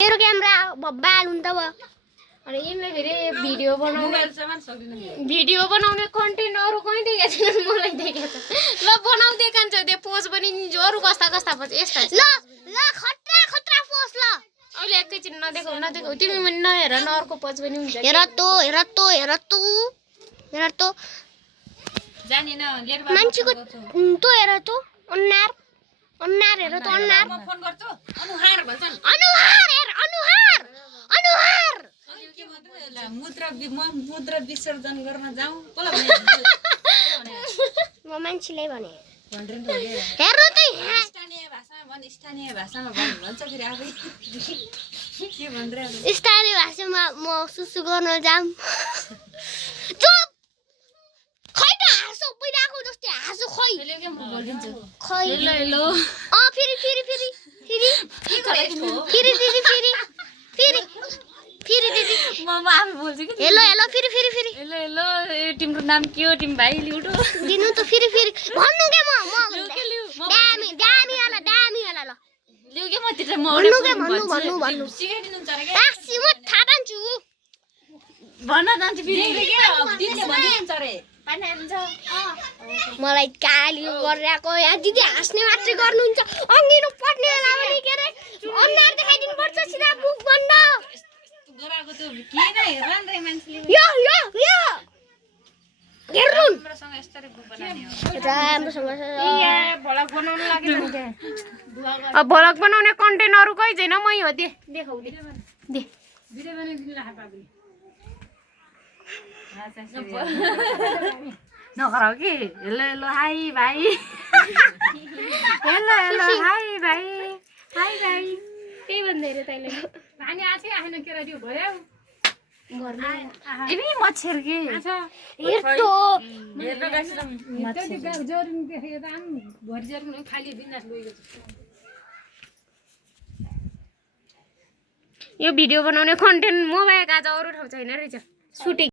मेरो क्यामेरा बब्बाल हुन्छ अब अनि यिनले फेरि भिडियो बनाउने कन्टेन्ट अरु कहीं देखेको छैन मलाई देखेको छ ल बनाउँदै कान्छ त्यो पोज पनि अरु कस्ता कस्ता पोज यस्ता ल ल खतरा खतरा पोज ल अहिले एकैछिन नदेखाउ तिमी पनि नहेर न अर्को पोज पनि हुन्छ हेर त जानी न लेट मान्छेको तो हेर त अन्नार हेर त अन्नार म फोन गर्छु अनुहार भन्छन् अनुहार मुद्रा विसर्जन गर्न जाऊ कसले म मान्छेलाई भने भने हेर त स्थानीय भाषामा भन्छ फेरि आफै के भनिरहेको स्थानीय भाषामा म सुसु गर्न जाम चुप खै त हाँसो पहिलाको जस्तै हाँसो खै के म बोलिदिन्छु खै हेलो फेरि दिदी म आफै बोल्छु कि हेलो फेरि हेलो ए तिम्रो नाम के हो तिमी भाइ लिउटो दिनु त फेरि भन्नु के म दामी वाला ल लिउ के म तित्र म भन्नु सिकाइदिनु छ रे के आसी म थाहा पान्छु भन्न जान्छु फेरि के दिदीले भनिदिन्छ रे मलाई काली गरिरहेको यहाँ दिदी हाँस्ने मात्रै गर्नुहुन्छ अङ्गिनु पर्ने बेला पनि के अरे अनुहार देखाइदिनु पर्छ सिधा मुख बन्द गोराको त्यो के नै हेर्ला नि मान्छेले यो हेर्नु राम्रोसँग यस्तरी बुक बनाउने हो राम्रोसँग भलक बनाउन लाग्यो अब भलक बनाउने कन्टेन्ट अरु कही छैन मै हो देखाउ दे भिडियो बनाइदिनु राख बाबुले नगराउ कि हेलो हाई भाइ हेलो हाई भाइ त्यही भन्दै रे तैले पानी आछै आएन के radio भयो घरमा एबी मच्छर के हेर्तो हेर्न गाइस मच्छर जरुरी देखेको त आम भरि जरुरी खाली बिनास लइगयो यो भिडियो बनाउने कन्टेन्ट मोबाइल आज अरु ठाउँ छैन रहेछ सुटिङ